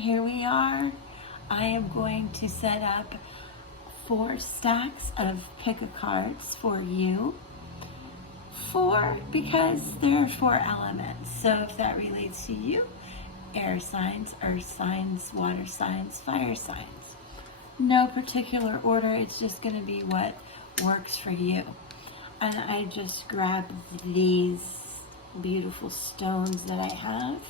here we are. I am going to set up 4 stacks of pick a cards for you. 4 because there are 4 elements. So if that relates to you, air signs, earth signs, water signs, fire signs. No particular order, it's just going to be what works for you. And I just grabbed these beautiful stones that I have.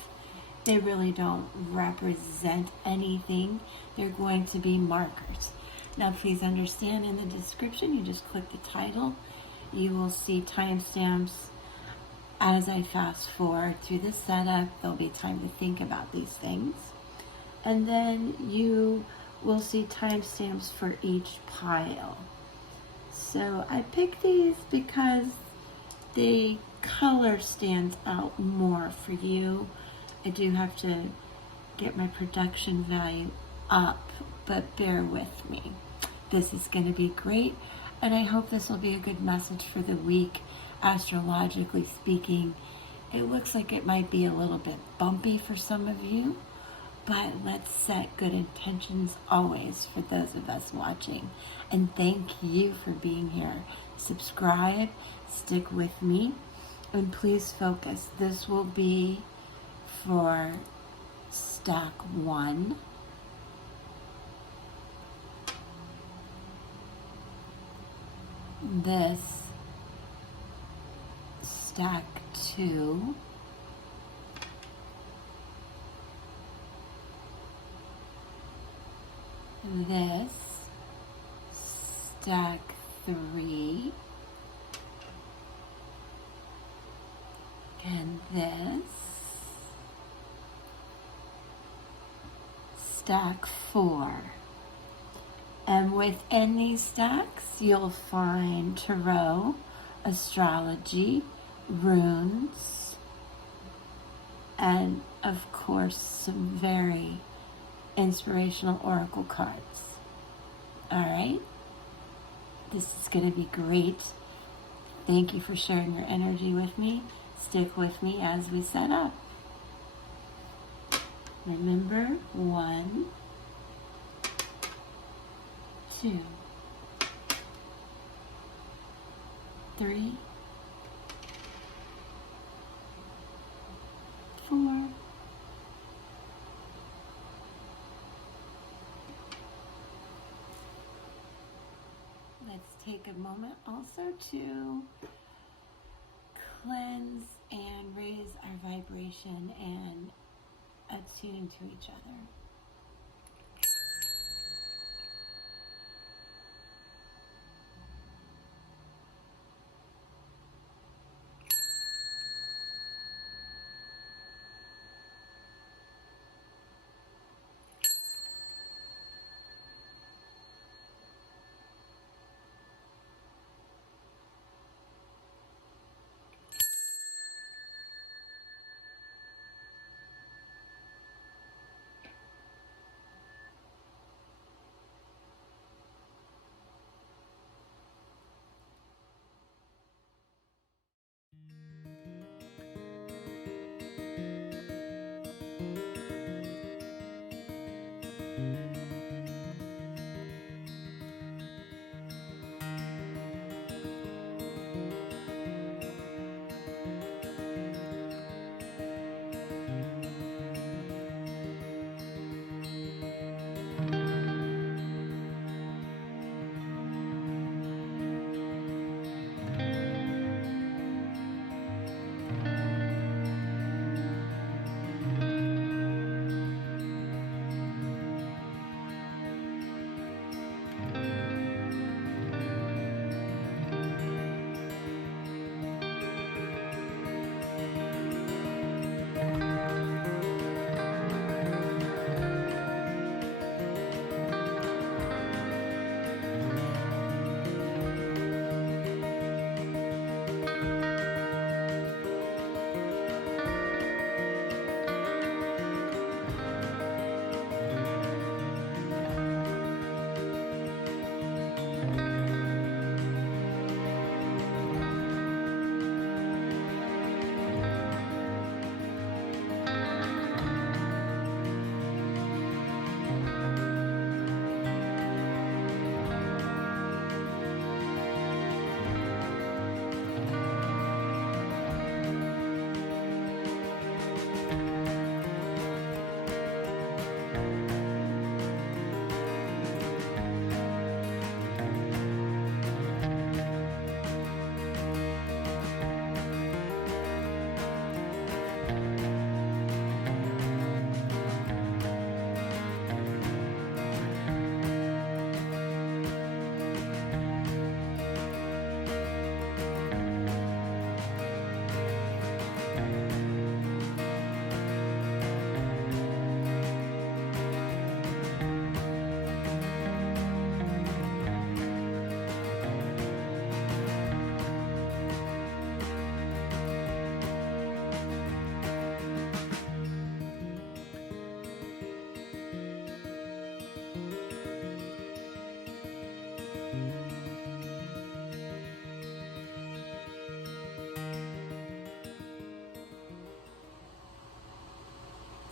They really don't represent anything. They're going to be markers. Now please understand, in the description, you just click the title. You will see timestamps. As I fast forward through the setup, there'll be time to think about these things. And then you will see timestamps for each pile. So I picked these because the color stands out more for you. I do have to get my production value up, but bear with me. This is going to be great, and I hope this will be a good message for the week. Astrologically speaking, it looks like it might be a little bit bumpy for some of you, but let's set good intentions always for those of us watching. And thank you for being here. Subscribe, stick with me, and please focus. This will be for stack 1. This stack 2. This stack 3. And this stack 4. And within these stacks, you'll find tarot, astrology, runes, and of course, some very inspirational oracle cards. All right? This is going to be great. Thank you for sharing your energy with me. Stick with me as we set up. Remember, 1, 2, 3, 4, 'Let's take a moment also to cleanse and raise our vibration and attune to each other.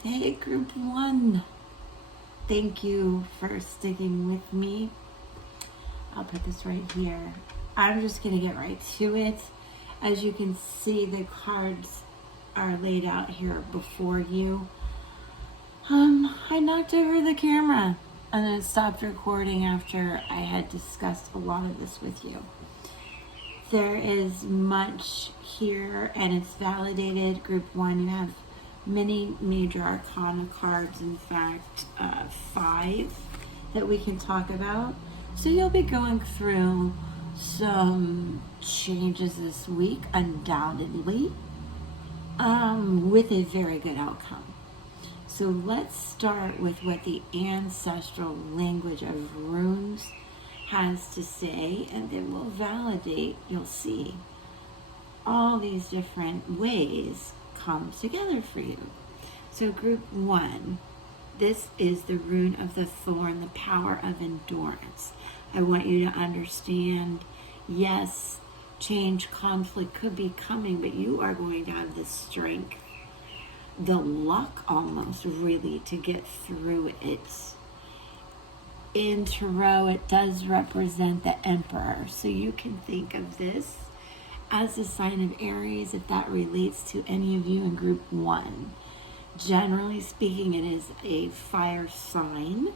Hey, group one. Thank you for sticking with me. I'll put this right here. I'm just going to get right to it. As you can see, the cards are laid out here before you. I knocked over the camera and then stopped recording after I had discussed a lot of this with you. There is much here and it's validated. Group one, you have many major arcana cards, in fact, 5 that we can talk about. So you'll be going through some changes this week, undoubtedly, with a very good outcome. So let's start with what the ancestral language of runes has to say, and then we'll validate, you'll see, all these different ways come together for you. So group one, this is the rune of the thorn, the power of endurance. I want you to understand, yes, change, conflict could be coming, but you are going to have the strength, the luck almost, really, to get through it. In Tarot, it does represent the Emperor. So you can think of this as a sign of Aries if that relates to any of you in group one. Generally speaking, it is a fire sign.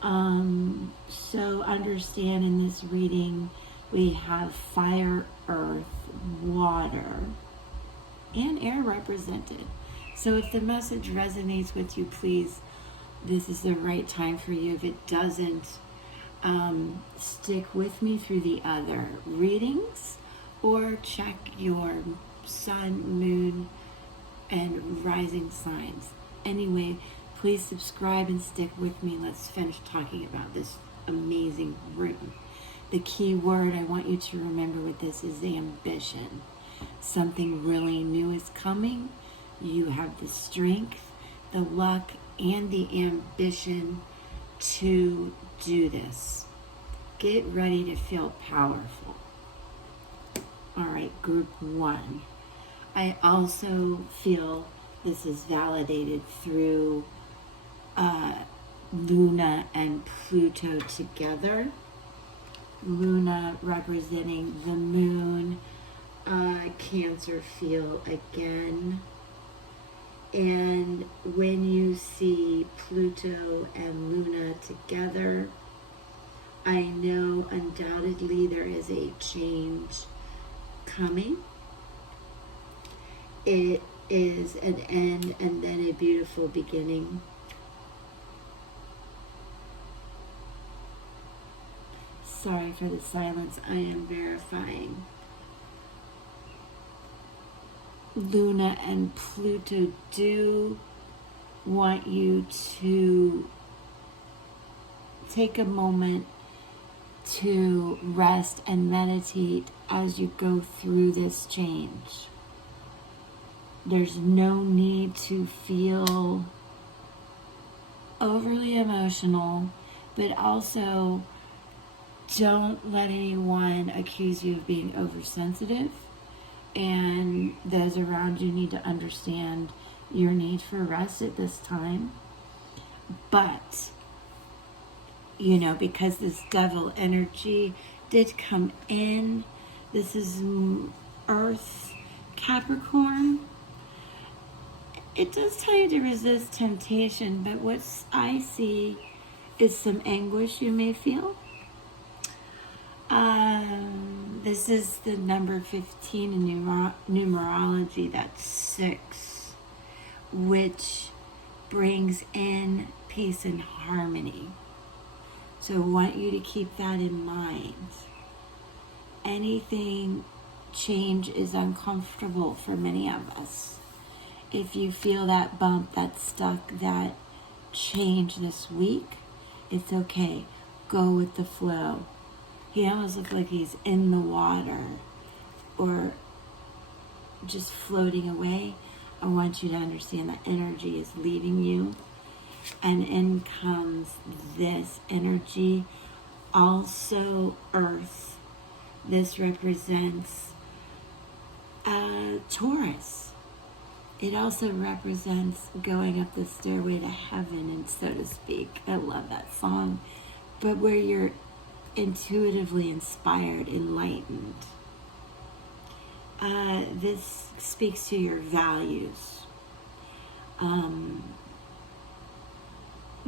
So understand in this reading, we have fire, earth, water, and air represented. So if the message resonates with you, please, this is the right time for you. If it doesn't, stick with me through the other readings or check your sun, moon, and rising signs. Anyway, please subscribe and stick with me. Let's finish talking about this amazing rune. The key word I want you to remember with this is ambition. Something really new is coming. You have the strength, the luck, and the ambition to do this. Get ready to feel powerful. All right, group one. I also feel this is validated through Luna and Pluto together. Luna representing the moon, Cancer feel again. And when you see Pluto and Luna together, I know undoubtedly there is a change coming. It is an end and then a beautiful beginning. Sorry for the silence, I am verifying. Luna and Pluto do want you to take a moment to rest and meditate as you go through this change. There's no need to feel overly emotional, but also don't let anyone accuse you of being oversensitive. And those around you need to understand your need for rest at this time. But, you know, because this devil energy did come in, this is Earth, Capricorn. It does tell you to resist temptation, but what I see is some anguish you may feel. This is the number 15 in numerology, that's 6, which brings in peace and harmony. So I want you to keep that in mind. Anything change is uncomfortable for many of us. If you feel that bump, that stuck, that change this week, it's okay. Go with the flow. He almost looks like he's in the water or just floating away. I want you to understand that energy is leaving you. And in comes this energy, also Earth. This represents Taurus. It also represents going up the stairway to heaven, and so to speak. I love that song. But where you're intuitively inspired, enlightened. This speaks to your values.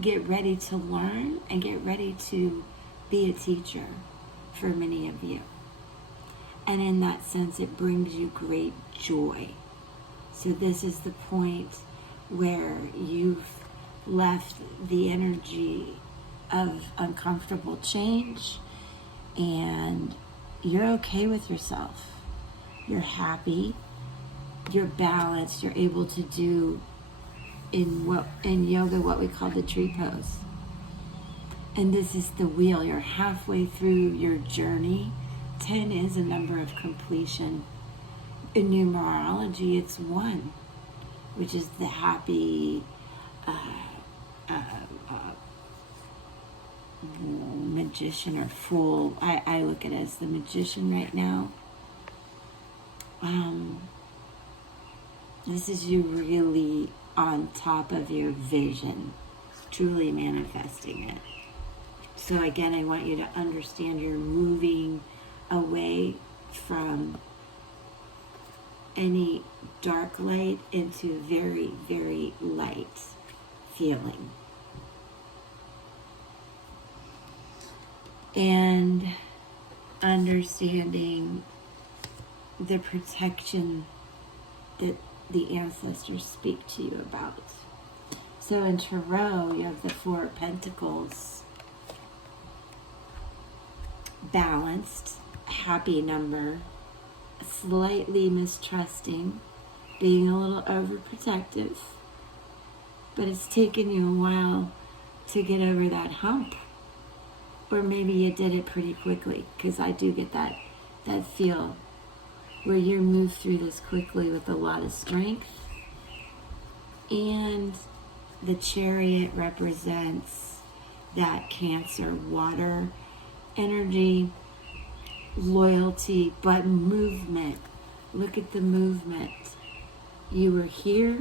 Get ready to learn and get ready to be a teacher for many of you. And in that sense, it brings you great joy. So this is the point where you've left the energy of uncomfortable change and you're okay with yourself. You're happy, you're balanced, you're able to do in yoga what we call the tree pose. And this is the wheel. You're halfway through your journey. 10 is a number of completion. In numerology, it's 1, which is the happy magician or fool. I look at it as the magician right now. This is you really on top of your vision, truly manifesting it. So again, I want you to understand you're moving away from any dark light into very, very light feeling. And understanding the protection that the ancestors speak to you about. So in Tarot, you have the 4 of Pentacles, balanced, happy number, slightly mistrusting, being a little overprotective, but it's taken you a while to get over that hump. Or maybe you did it pretty quickly, because I do get that feel where you move through this quickly with a lot of strength. And the Chariot represents that Cancer, water, energy, loyalty, but movement. Look at the movement. You were here,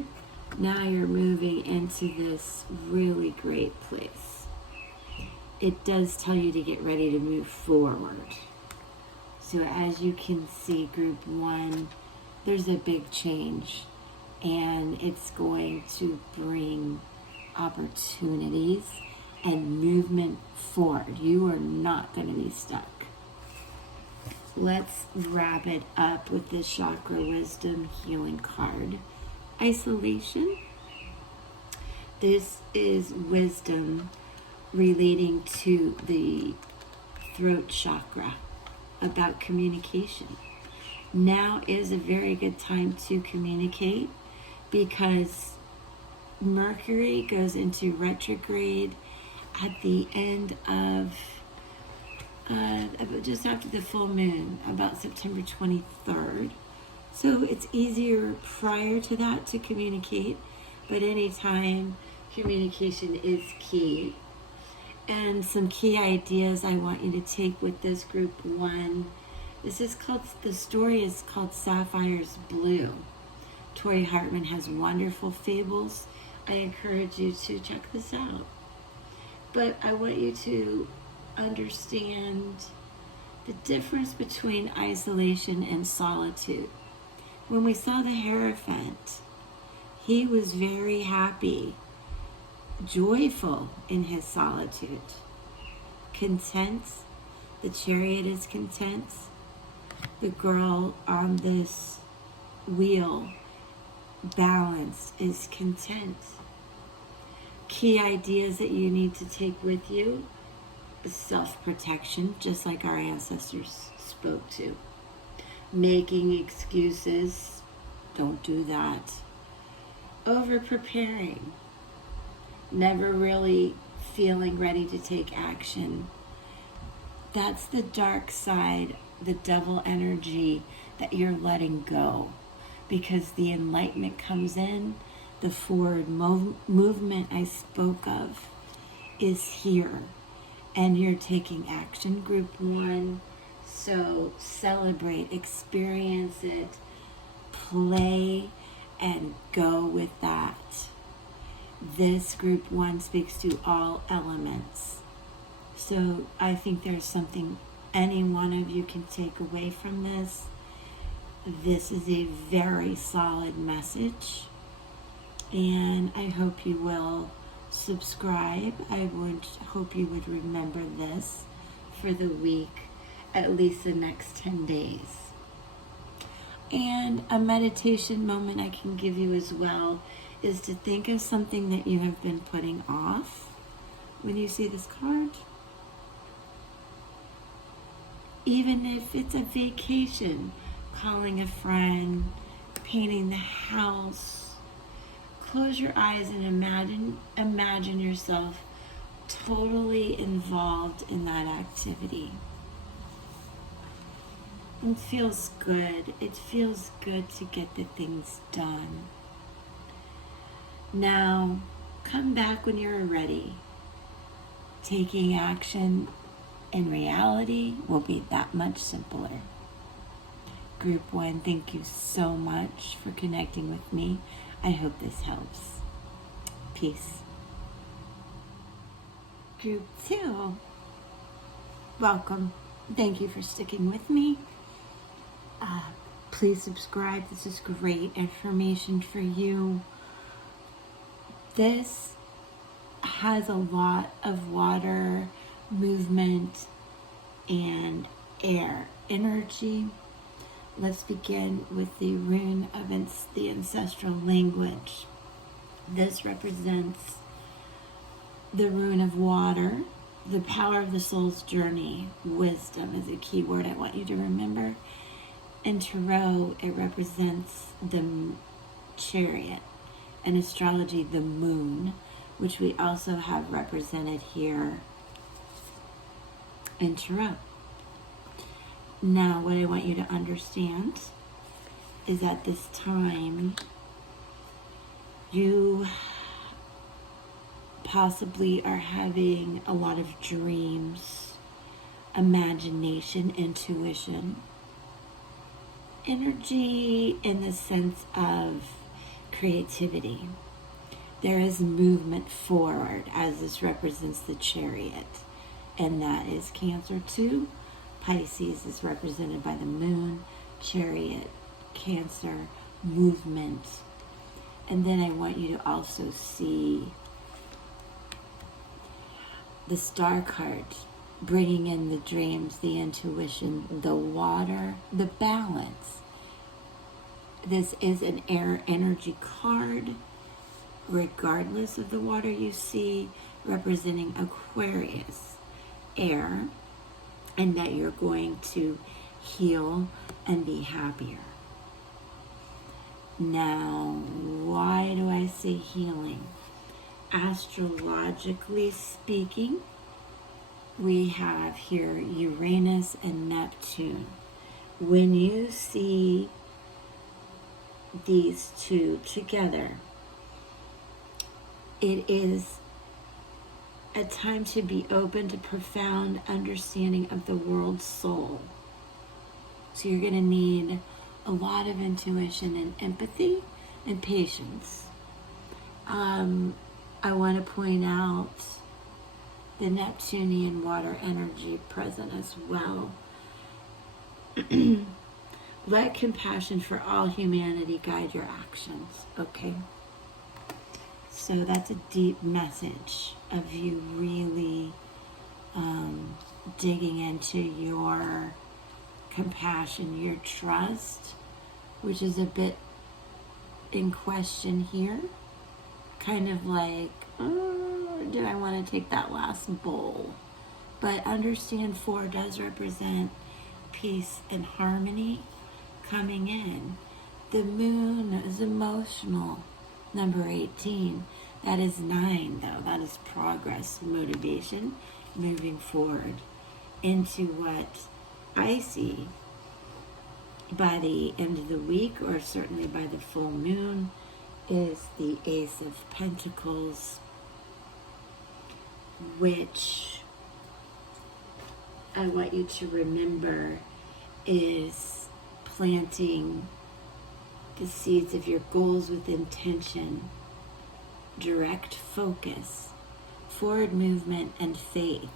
now you're moving into this really great place. It does tell you to get ready to move forward. So as you can see, group 1, there's a big change, and it's going to bring opportunities and movement forward. You are not going to be stuck. Let's wrap it up with this Chakra Wisdom Healing card. Isolation. This is wisdom relating to the throat chakra about communication. Now is a very good time to communicate because Mercury goes into retrograde at the end of just after the full moon, about September 23rd. So it's easier prior to that to communicate, but anytime communication is key. And some key ideas I want you to take with this group 1. This is called, the story is called Sapphire's Blue. Tori Hartman has wonderful fables. I encourage you to check this out. But I want you to understand the difference between isolation and solitude. When we saw the Hierophant, he was very happy, joyful in his solitude, content. The Chariot is content. The girl on this wheel, balanced, is content. Key ideas that you need to take with you: self-protection, just like our ancestors spoke to. Making excuses, don't do that. Over-preparing, never really feeling ready to take action. That's the dark side, the devil energy that you're letting go, because the enlightenment comes in. The forward movement I spoke of is here, and you're taking action, group 1. So celebrate, experience it, play, and go with that. This group 1 speaks to all elements. So I think there's something any one of you can take away from this. This is a very solid message, and I hope you will subscribe. I would hope you would remember this for the week, at least the next 10 days. And a meditation moment I can give you as well is to think of something that you have been putting off when you see this card. Even if it's a vacation, calling a friend, painting the house, close your eyes and imagine yourself totally involved in that activity. It feels good. It feels good to get the things done. Now, come back when you're ready. Taking action in reality will be that much simpler. Group 1, thank you so much for connecting with me. I hope this helps. Peace. Group 2, welcome. Thank you for sticking with me. Please subscribe. This is great information for you. This has a lot of water, movement, and air energy. Let's begin with the rune of the ancestral language. This represents the rune of water, the power of the soul's journey. Wisdom is a key word I want you to remember. In tarot, it represents the chariot. In astrology, the moon, which we also have represented here in tarot. Now, what I want you to understand is at this time, you possibly are having a lot of dreams, imagination, intuition, energy in the sense of creativity. There is movement forward as this represents the chariot, and that is Cancer 2. Pisces is represented by the moon, chariot, Cancer, movement. And then I want you to also see the star card, bringing in the dreams, the intuition, the water, the balance. This is an air energy card, regardless of the water you see, representing Aquarius, air, and that you're going to heal and be happier. Now, why do I say healing? Astrologically speaking, we have here Uranus and Neptune. When you see these two together, it is a time to be open to profound understanding of the world's soul. So you're going to need a lot of intuition and empathy and patience. I want to point out the Neptunian water energy present as well. Let compassion for all humanity guide your actions. Okay? So that's a deep message of you really digging into your compassion, your trust, which is a bit in question here. Kind of like, do I want to take that last bowl? But understand 4 does represent peace and harmony coming in. The moon is emotional. Number 18. That is 9, though. That is progress, motivation, moving forward into what I see by the end of the week, or certainly by the full moon, is the Ace of Pentacles, which I want you to remember is planting the seeds of your goals with intention, direct focus, forward movement, and faith.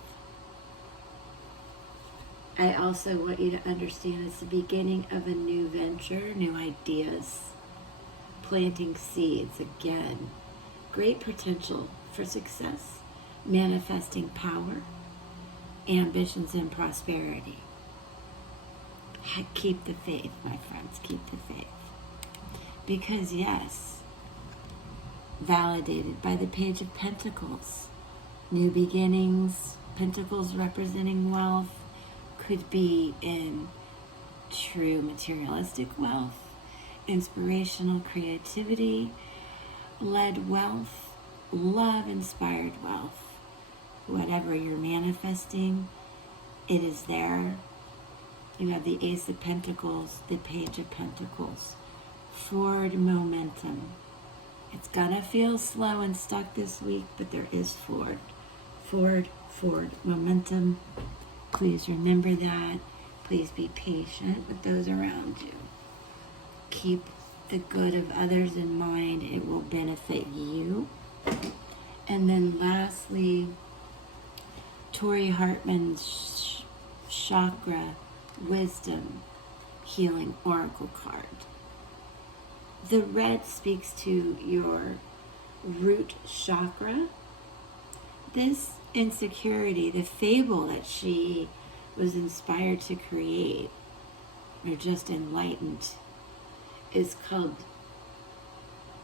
I also want you to understand it's the beginning of a new venture, new ideas, planting seeds again. Great potential for success, manifesting power, ambitions, and prosperity. Keep the faith, my friends, keep the faith. Because yes, validated by the Page of Pentacles, new beginnings, pentacles representing wealth, could be in true materialistic wealth, inspirational creativity, led wealth, love-inspired wealth. Whatever you're manifesting, it is there. You have the Ace of Pentacles, the Page of Pentacles. Forward momentum. It's gonna feel slow and stuck this week, but there is forward momentum. Please remember that. Please be patient with those around you. Keep the good of others in mind. It will benefit you. And then lastly, Tori Hartman's Chakra Wisdom Healing Oracle card. The red speaks to your root chakra. This insecurity, the fable that she was inspired to create, or just enlightened, is called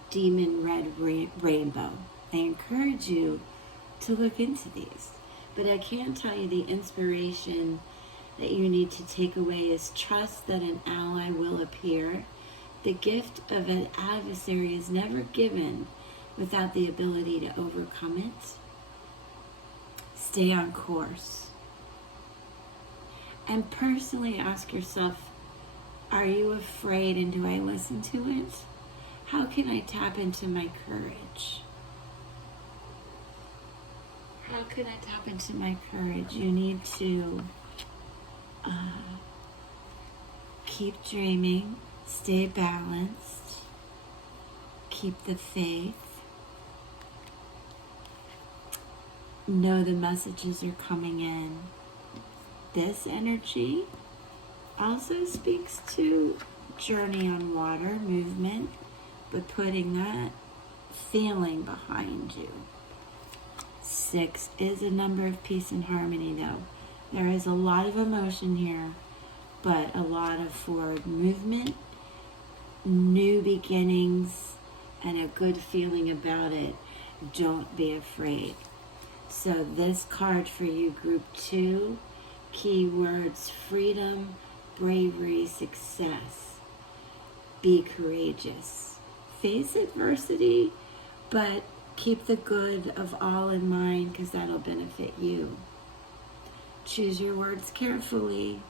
Demon Red Rainbow. I encourage you to look into these. But I can tell you the inspiration that you need to take away is trust that an ally will appear. The gift of an adversary is never given without the ability to overcome it. Stay on course. And personally ask yourself, are you afraid and do I listen to it? How can I tap into my courage? How can I tap into my courage? You need to keep dreaming, stay balanced, keep the faith, know the messages are coming in. This energy also speaks to journey on water, movement, but putting that feeling behind you. 6 is a number of peace and harmony, though. There is a lot of emotion here, but a lot of forward movement, new beginnings, and a good feeling about it. Don't be afraid. So this card for you, group 2, keywords: freedom, bravery, success. Be courageous. Face adversity, but keep the good of all in mind, because that'll benefit you. Choose your words carefully,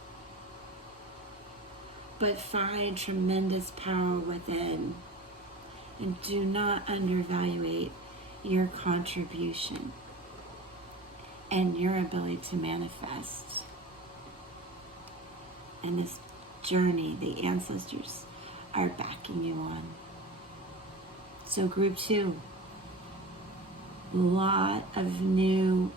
but find tremendous power within. And do not undervalue your contribution and your ability to manifest. And this journey, the ancestors are backing you on. So group 2, lot of new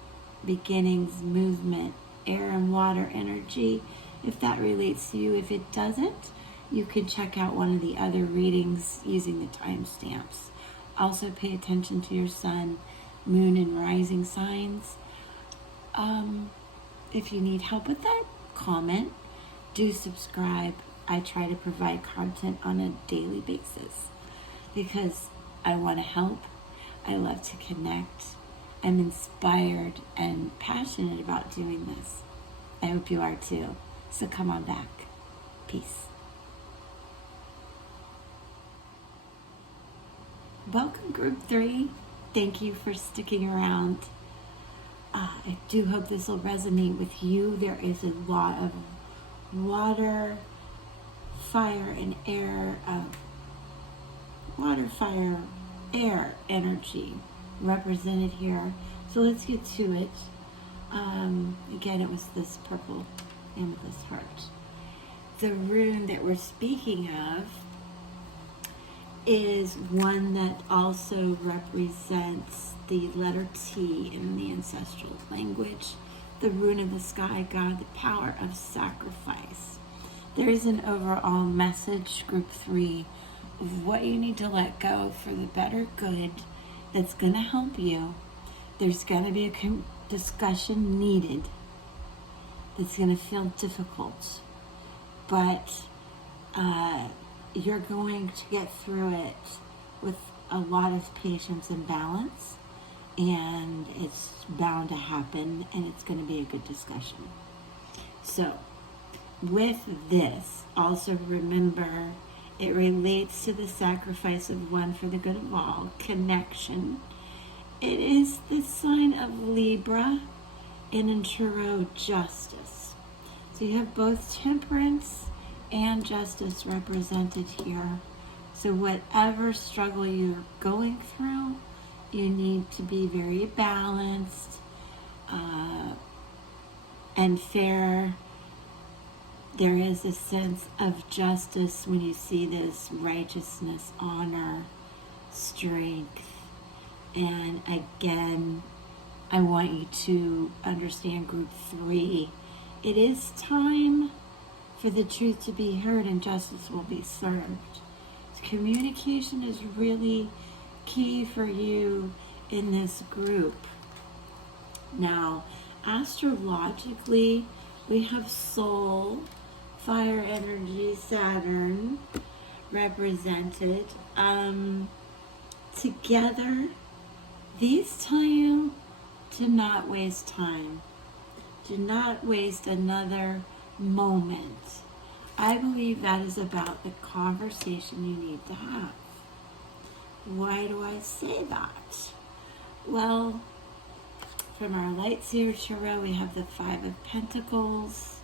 beginnings, movement, air and water energy. If that relates to you, if it doesn't, you can check out one of the other readings using the timestamps. Also pay attention to your sun, moon, and rising signs. If you need help with that, comment. Do subscribe. I try to provide content on a daily basis because I want to help. I love to connect. I'm inspired and passionate about doing this. I hope you are too. So come on back. Peace. Welcome, group 3. Thank you for sticking around. I do hope this will resonate with you. There is a lot of water, fire, and air, water, fire, air energy represented here. So let's get to it. Again, it was this purple amethyst heart. The rune that we're speaking of is one that also represents the letter T in the ancestral language, the rune of the sky god, the power of sacrifice. There is an overall message, group 3, of what you need to let go for the better good that's going to help you. There's going to be a discussion needed that's going to feel difficult, but you're going to get through it with a lot of patience and balance, and it's bound to happen, and it's going to be a good discussion. So with this, also remember it relates to the sacrifice of one for the good of all, connection. It is the sign of Libra, and in Tarot, justice. So you have both temperance and justice represented here. So whatever struggle you're going through, you need to be very balanced and fair. There is a sense of justice when you see this: righteousness, honor, strength. And again, I want you to understand, group 3, it is time for the truth to be heard and justice will be served. Communication is really key for you in this group. Now, astrologically, we have soul, fire energy, Saturn represented. Together, these tell you to not waste time. Do not waste another moment. I believe that is about the conversation you need to have. Why do I say that? Well, from our Light Seer Tarot, we have the 5 of Pentacles.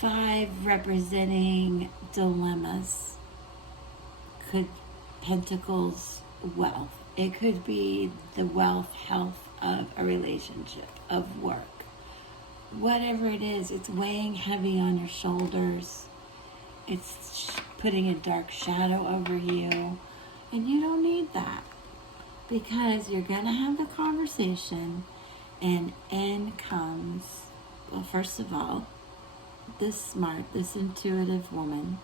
5 representing dilemmas. Pentacles, wealth. It could be the wealth, health of a relationship, of work. Whatever it is, it's weighing heavy on your shoulders. It's putting a dark shadow over you. And you don't need that, because you're going to have the conversation, and in comes, well, first of all, this smart, this intuitive woman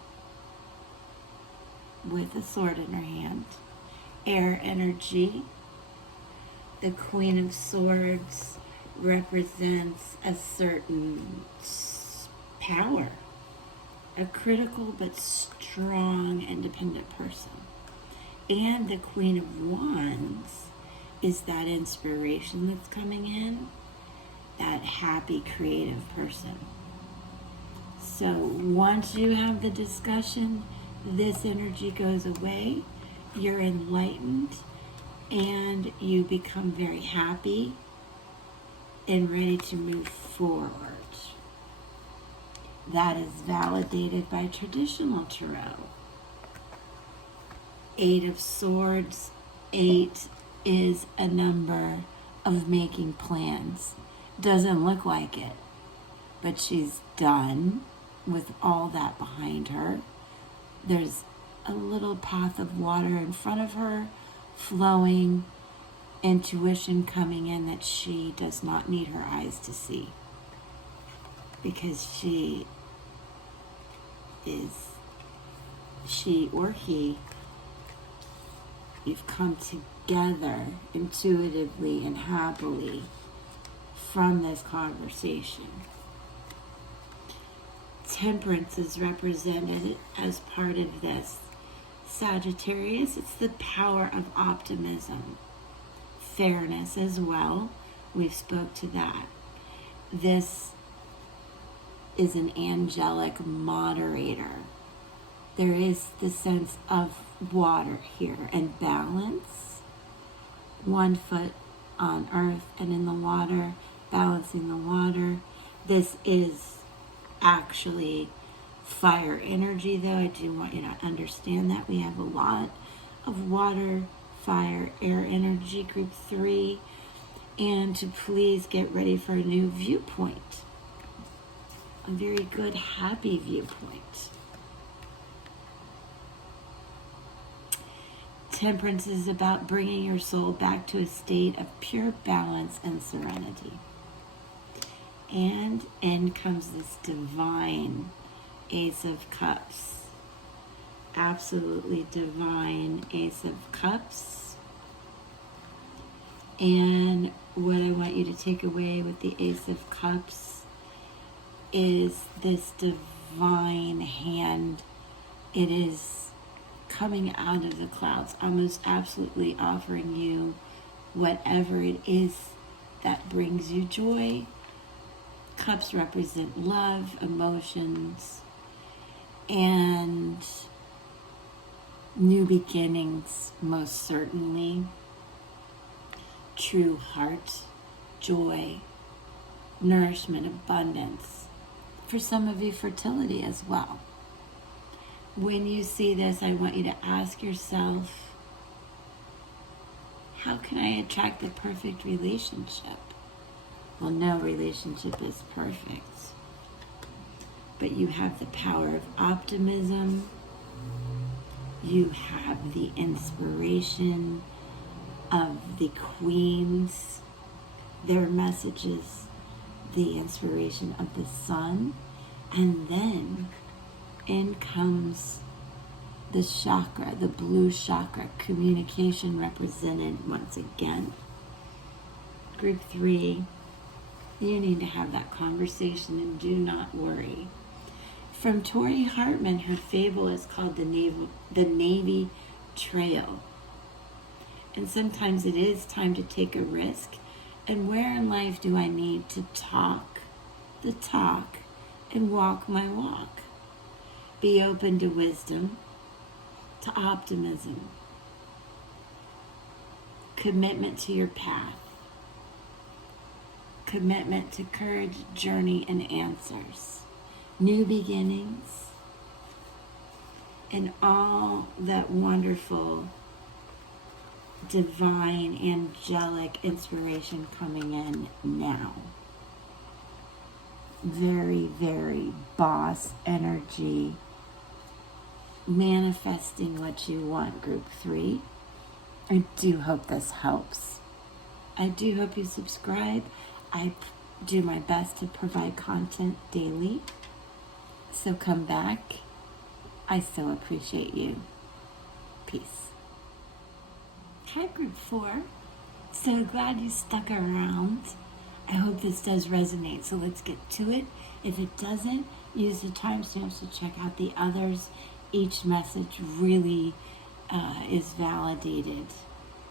with a sword in her hand. Air energy. The Queen of Swords represents a certain power, a critical but strong, independent person. And the Queen of Wands is that inspiration that's coming in, that happy, creative person. So once you have the discussion, this energy goes away, you're enlightened, and you become very happy and ready to move forward. That is validated by traditional tarot. 8 of Swords. 8 is a number of making plans. Doesn't look like it, but she's done with all that behind her. There's a little path of water in front of her, flowing, intuition coming in that she does not need her eyes to see, because she or he, you've come together intuitively and happily from this conversation. Temperance is represented as part of this. Sagittarius, it's the power of optimism. Fairness as well. We've spoke to that. This is an angelic moderator. There is the sense of water here and balance. 1 foot on earth and in the water, balancing the water. This is actually fire energy, though. I do want you to understand that we have a lot of water, fire, air energy, group 3, and to please get ready for a new viewpoint, a very good, happy viewpoint. Temperance is about bringing your soul back to a state of pure balance and serenity. And in comes this divine Ace of Cups. Absolutely divine Ace of Cups. And what I want you to take away with the Ace of Cups is this divine hand. It is coming out of the clouds, almost absolutely offering you whatever it is that brings you joy. Cups represent love, emotions, and new beginnings, most certainly. True heart, joy, nourishment, abundance. For some of you, fertility as well. When you see this, I want you to ask yourself, how can I attract the perfect relationship? Well, no relationship is perfect. But you have the power of optimism. You have the inspiration of the queens, their messages, the inspiration of the sun, and then in comes the chakra, the blue chakra, communication represented once again. Group 3, you need to have that conversation and do not worry. From Tori Hartman, her fable is called the Navy Trail. And sometimes it is time to take a risk. And where in life do I need to talk the talk and walk my walk? Be open to wisdom, to optimism, commitment to your path, commitment to courage, journey, and answers, new beginnings, and all that wonderful divine, angelic inspiration coming in now. Very, very boss energy, manifesting what you want, Group 3. I do hope this helps. I do hope you subscribe. I do my best to provide content daily. So come back. I so appreciate you. Peace. Hi, Group 4. So glad you stuck around. I hope this does resonate, so let's get to it. If it doesn't, use the timestamps to check out the others. Each message really is validated.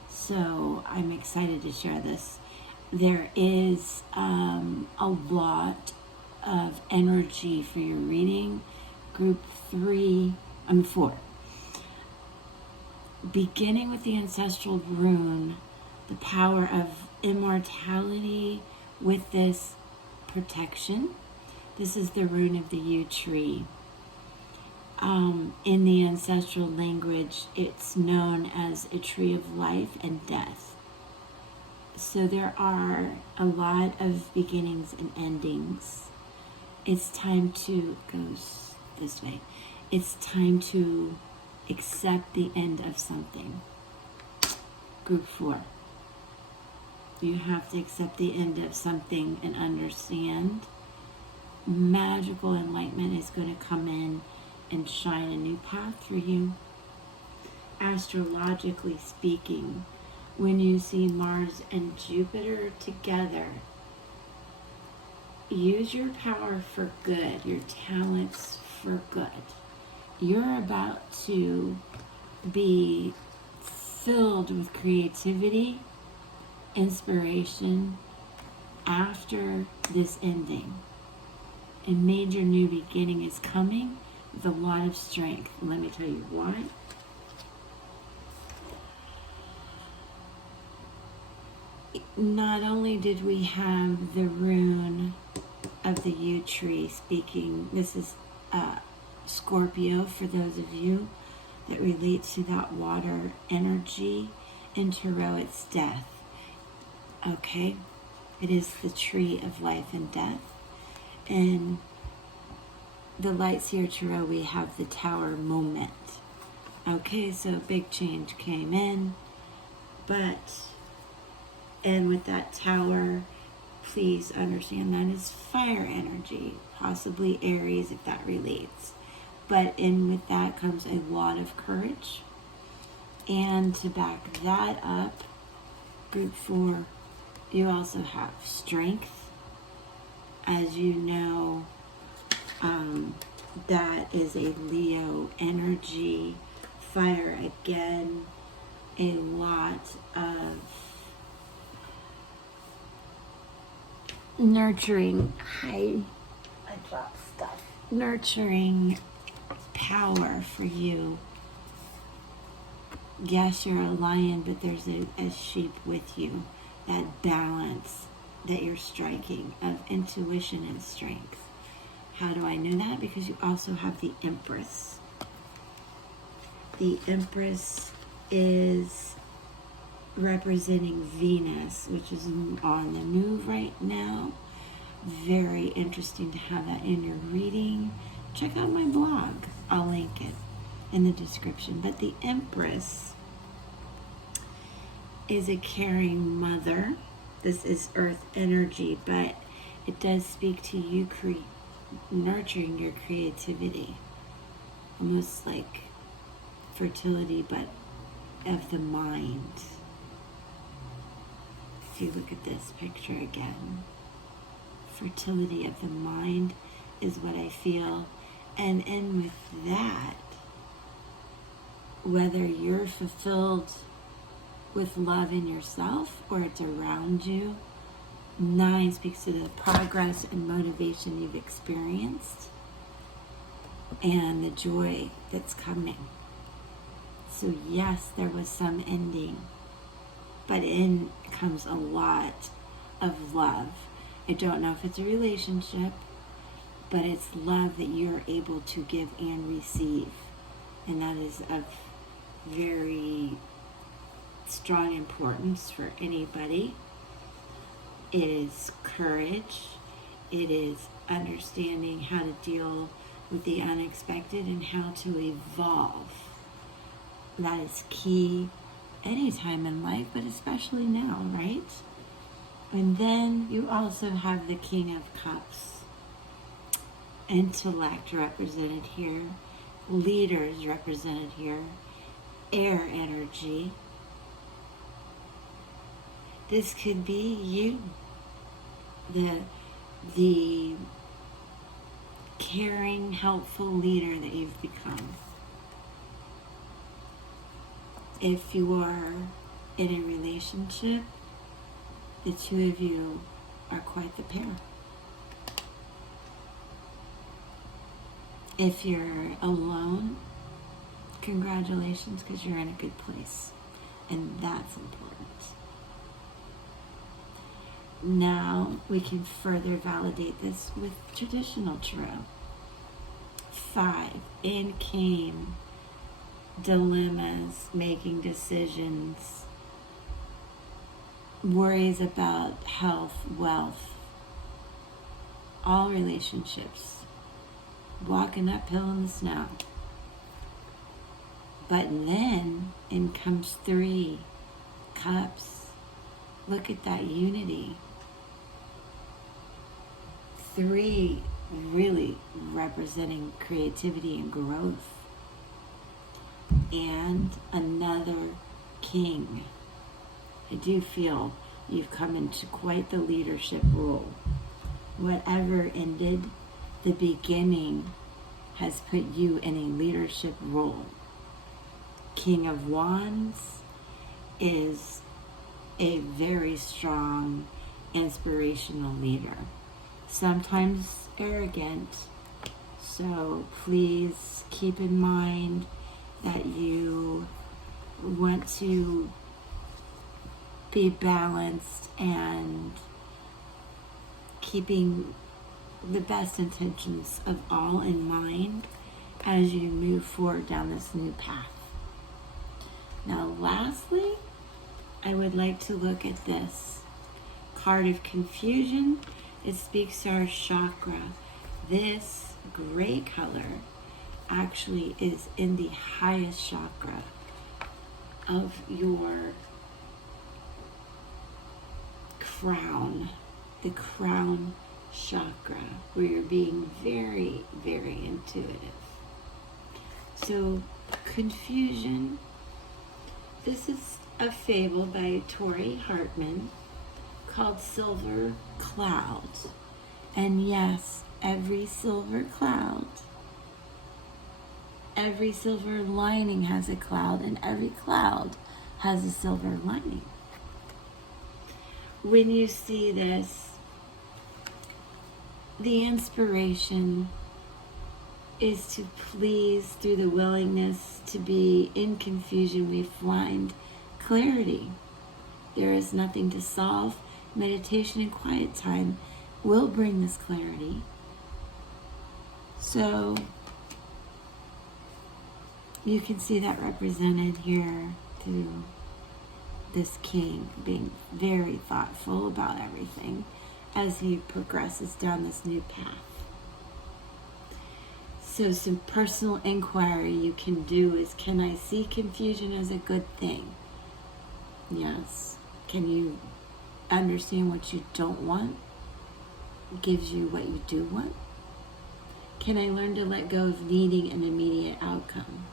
So I'm excited to share this. There is a lot of energy for your reading. Group 4. Beginning with the ancestral rune, the power of immortality with this protection. This is the rune of the yew tree. In the ancestral language, it's known as a tree of life and death. So there are a lot of beginnings and endings. It's time to go this way. It's time to accept the end of something. Group 4. You have to accept the end of something and understand magical enlightenment is going to come in and shine a new path for you. Astrologically speaking, when you see Mars and Jupiter together, use your power for good, your talents for good. You're about to be filled with creativity, inspiration after this ending. A major new beginning is coming with a lot of strength. And let me tell you why. Not only did we have the rune of the yew tree speaking, this is Scorpio for those of you that relate to that water energy. In Tarot, it's death. Okay? It is the tree of life and death. And the Light Seer Tarot, we have the Tower moment. Okay, so big change came in, and with that Tower, please understand that is fire energy, possibly Aries if that relates. But in with that comes a lot of courage. And to back that up, group 4, you also have strength. As you know, that is a Leo energy. Fire again, a lot of nurturing. I dropped stuff. Nurturing power for you. Yes, you're a lion, but there's a sheep with you. That balance that you're striking of intuition and strength. How do I know that? Because you also have the Empress. The Empress is representing Venus, which is on the move right now. Very interesting to have that in your reading. Check out my blog. I'll link it in the description. But the Empress is a caring mother. This is earth energy, but it does speak to you nurturing your creativity. Almost like fertility, but of the mind. If you look at this picture again, fertility of the mind is what I feel. And in with that, whether you're fulfilled with love in yourself or it's around you, 9 speaks to the progress and motivation you've experienced and the joy that's coming. So yes, there was some ending, but in comes a lot of love. I don't know if it's a relationship, but it's love that you're able to give and receive. And that is of very strong importance for anybody. It is courage. It is understanding how to deal with the unexpected and how to evolve. That is key anytime in life, but especially now, right? And then you also have the King of Cups. Intellect represented here. Leaders represented here. Air energy. This could be you. The caring, helpful leader that you've become. If you are in a relationship, the two of you are quite the pair. If you're alone, congratulations, because you're in a good place. And that's important. Now we can further validate this with traditional tarot. 5, in came dilemmas, making decisions, worries about health, wealth, all relationships, walking uphill in the snow. But then in comes 3 cups. Look at that unity. 3 really representing creativity and growth. And another king. I do feel you've come into quite the leadership role. Whatever ended, the beginning has put you in a leadership role. King of Wands is a very strong, inspirational leader. Sometimes arrogant, so please keep in mind that you want to be balanced and keeping the best intentions of all in mind as you move forward down this new path. Now, lastly, I would like to look at this card of confusion. It speaks to our chakra. This gray color actually is in the highest chakra of your crown, the crown chakra, where you're being very, very intuitive. So, confusion. This is a fable by Tori Hartman called Silver Clouds. And yes, every silver cloud, every silver lining has a cloud, and every cloud has a silver lining. When you see this, the inspiration is to please, through the willingness to be in confusion, we find clarity. There is nothing to solve. Meditation and quiet time will bring this clarity. So you can see that represented here through this king being very thoughtful about everything as he progresses down this new path. So some personal inquiry you can do is, can I see confusion as a good thing? Yes. Can you understand what you don't want gives you what you do want? Can I learn to let go of needing an immediate outcome?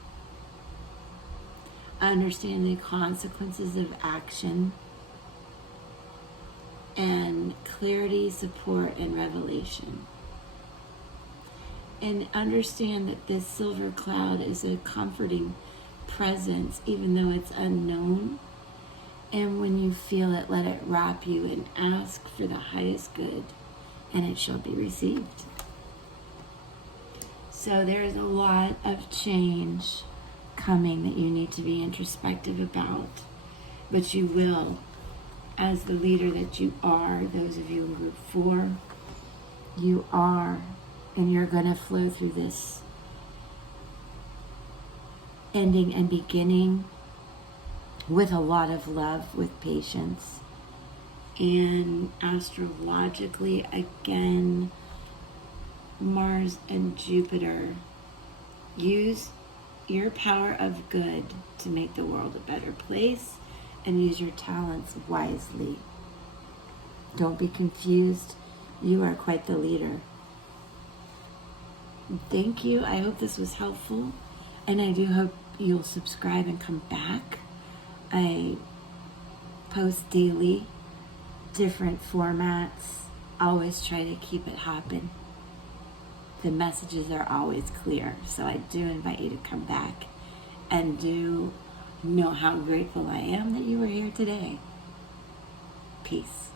Understand the consequences of action, and clarity, support, and revelation. And understand that this silver cloud is a comforting presence, even though it's unknown. And when you feel it, let it wrap you and ask for the highest good, and it shall be received. So there is a lot of change coming that you need to be introspective about, but you will, as the leader that you are, those of you in group 4, you are, and you're going to flow through this ending and beginning with a lot of love, with patience. And astrologically, again, Mars and Jupiter, use your power of good to make the world a better place, and use your talents wisely. Don't be confused. You are quite the leader. Thank you. I hope this was helpful, and I do hope you'll subscribe and come back. I post daily, different formats. Always try to keep it happen. The messages are always clear, so I do invite you to come back, and do know how grateful I am that you were here today. Peace.